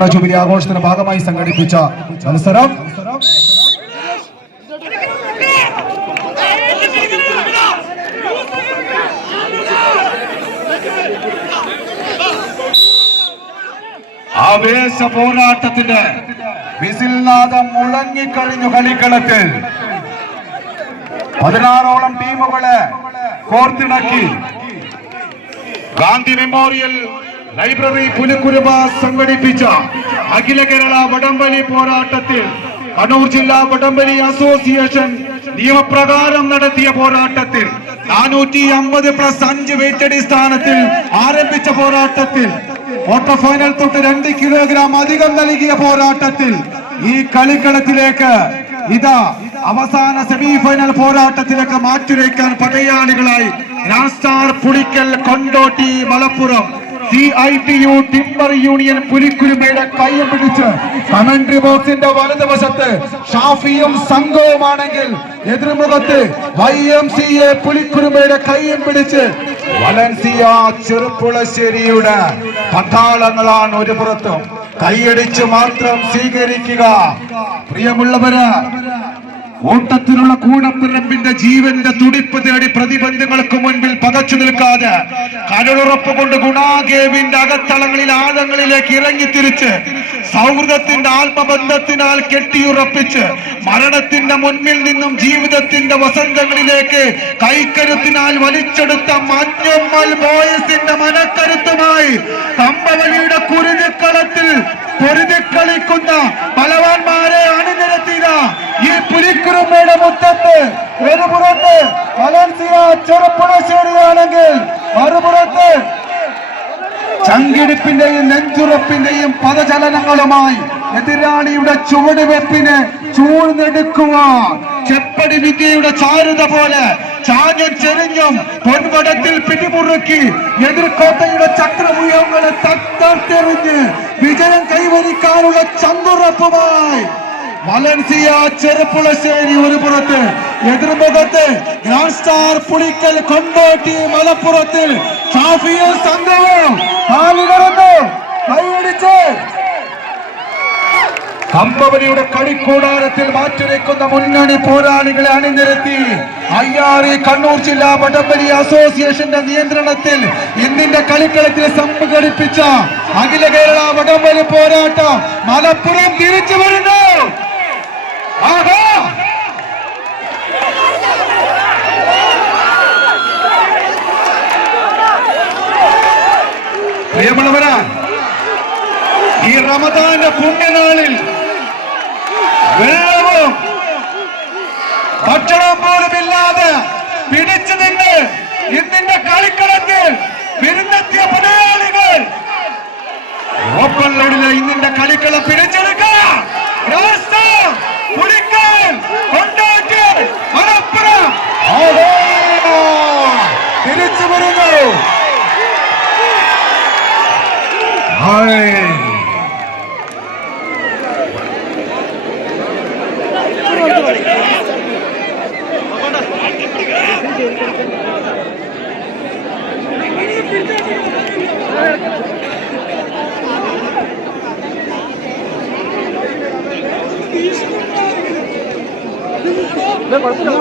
Jubilee ആഘോഷത്തിന്റെ ഭാഗമായി സംഘടിപ്പിച്ച മത്സരം. ആവേശ പോരാട്ടത്തിന്റെ വിസില്ലാതെ മുഴങ്ങിക്കഴിഞ്ഞു കളിക്കളത്തിൽ പതിനാറോളം ടീമുകളെ കോർത്തിണക്കി ഗാന്ധി മെമ്മോറിയൽ ലൈബ്രറി പുലിക്കുരുമ സംഘടിപ്പിച്ച അഖില കേരള വടംവലി പോരാട്ടത്തിൽ കണ്ണൂർ ജില്ലാ വടംവലി അസോസിയേഷൻ നിയമപ്രകാരം നടത്തിയ പോരാട്ടത്തിൽ നാനൂറ്റി അമ്പത് പ്ലസ് അഞ്ച് വെയിറ്റ് അടിസ്ഥാനത്തിൽ ആരംഭിച്ച പോരാട്ടത്തിൽ ക്വാർട്ടർ ഫൈനൽ തൊട്ട് രണ്ട് കിലോഗ്രാം അധികം നൽകിയ പോരാട്ടത്തിൽ ഈ കളിക്കളത്തിലേക്ക് ഇതാ അവസാന സെമി ഫൈനൽ പോരാട്ടത്തിലേക്ക് മാറ്റുരയ്ക്കാൻ പടയാളികളായി രാസ്റ്റാർ Pulikkal Kondotty Malappuram C I T U timber union പുലിക്കുരുമയുടെ കൈയും പിടിച്ച് കമന്ററി ബോക്സിന്റെ വലതുവശത്ത് ഷാഫിയും സംഘവുമാണെങ്കിൽ എതിർമുഖത്ത് വൈ എം സി എ പുലിക്കുരുമയുടെ കൈയും പിടിച്ച് വലൻസിയ ചെറുപ്പുളശ്ശേരിയുടെ പട്ടാളങ്ങളാണ് ഒരു പുറത്തും കൈയടിച്ച് മാത്രം സ്വീകരിക്കുക. പ്രിയമുള്ളവര് ഓട്ടത്തിലുള്ള കൂടപ്പിറമ്പിന്റെ ജീവന്റെ തുടിപ്പ് തേടി പ്രതിബന്ധങ്ങൾക്ക് മുൻപിൽ പതച്ചു നിൽക്കാതെ കരളുറപ്പ് കൊണ്ട് ഗുണാഗേവിന്റെ അകത്തളങ്ങളിൽ ആഴങ്ങളിലേക്ക് ഇറങ്ങി തിരിച്ച് സൗഹൃദത്തിന്റെ ആത്മബന്ധത്തിനാൽ കെട്ടിയുറപ്പിച്ച് മരണത്തിന്റെ മുൻപിൽ നിന്നും ജീവിതത്തിന്റെ വസന്തങ്ങളിലേക്ക് കൈക്കരുത്തിനാൽ വലിച്ചെടുത്ത മഞ്ഞമ്മൽ ബോയസിന്റെ മനക്കരുത്തുമായി തമ്പവലിയുടെ കുരുതിക്കളത്തിൽ ഒരു പുറത്ത് വലൻസിയ ചെറുപ്പുളശ്ശേരിയാണെങ്കിൽ മറുപുറത്ത് ചങ്കിടിപ്പിന്റെയും നെഞ്ചുറപ്പിന്റെയും പദചലനങ്ങളുമായി എതിരാളിയുടെ ചുവടുവെപ്പിന് ചൂഴ്ന്നെടുക്കുക. ചെപ്പടി വിദ്യയുടെ ചാരുത പോലെ ചാഞ്ഞും ചെരിഞ്ഞും പൊൻവടത്തിൽ പിടിമുറുക്കി എതിർക്കോട്ടയുടെ ചക്രവ്യൂഹങ്ങളെ തത്തർത്തെറിഞ്ഞ് വിജയം കൈവരിക്കാനുള്ള ചന്തുറപ്പുമായി വലൻസിയ ചെറുപ്പുളശ്ശേരി ഒരു പുറത്ത് എതിർമുഖത്ത് ഗ്രാൻഡ് സ്റ്റാർ പുളിക്കൽ കൊണ്ടോട്ടി മലപ്പുറത്തിൽ. ഷാഫിയും സംഘവും കാലുകടന്നു കൈയടിച്ച് കമ്പവലിയുടെ കളിക്കൂടാരത്തിൽ മാറ്റുരയ്ക്കുന്ന മുന്നണി പോരാളികളെ അണിനിരത്തി. അയ്യാറി കണ്ണൂർ ജില്ലാ വടംവലി അസോസിയേഷന്റെ നിയന്ത്രണത്തിൽ ഇന്നിന്റെ കളിക്കളത്തിൽ സംഘടിപ്പിച്ച അഖില കേരള വടംവലി പോരാട്ടം മലപ്പുറം തിരിച്ചു വരുന്നു. ആഹാ! പ്രിയമുള്ളവരാ ഈ റമദാന്റെ പുണ്യനാളിൽ വെള്ളവും ഭക്ഷണം പോലും ഇല്ലാതെ പിടിച്ചു നിന്ന് ഇന്നിന്റെ കളിക്കളത്തിൽ വിരുന്നെത്തിയ പടയാളികൾ. ഓപ്പൺ ലോഡിലെ ഇന്നിന്റെ കളിക്കളം കുഴപ്പമില്ല